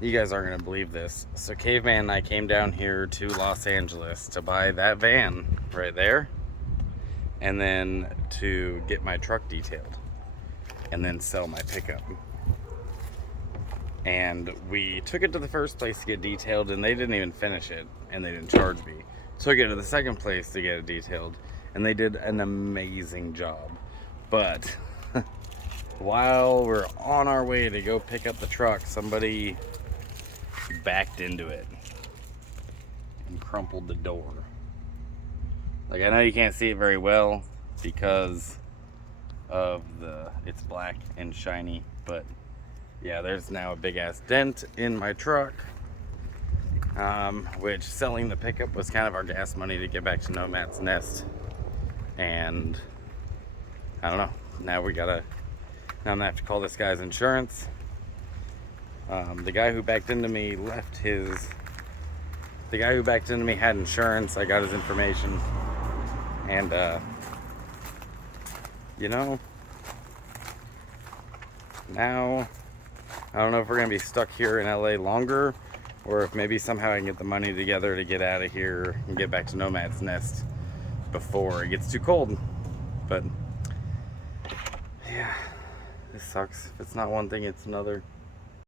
You guys aren't gonna believe this. So Caveman and I came down here to Los Angeles to buy that van right there, and then to get my truck detailed, and then sell my pickup. And we took it to the first place to get detailed, and they didn't even finish it, and they didn't charge me. Took it to the second place to get it detailed, and they did an amazing job. But while we're on our way to go pick up the truck, somebody backed into it and crumpled the door. Like, I know you can't see it very well because of it's black and shiny, but yeah, there's now a big ass dent in my truck, which selling the pickup was kind of our gas money to get back to Nomad's Nest. And I don't know, now I'm gonna have to call this guy's insurance. The guy who backed into me had insurance. I got his information, and now I don't know if we're gonna be stuck here in LA longer, or if maybe somehow I can get the money together to get out of here and get back to Nomad's Nest before it gets too cold. But yeah, this sucks. If it's not one thing, it's another.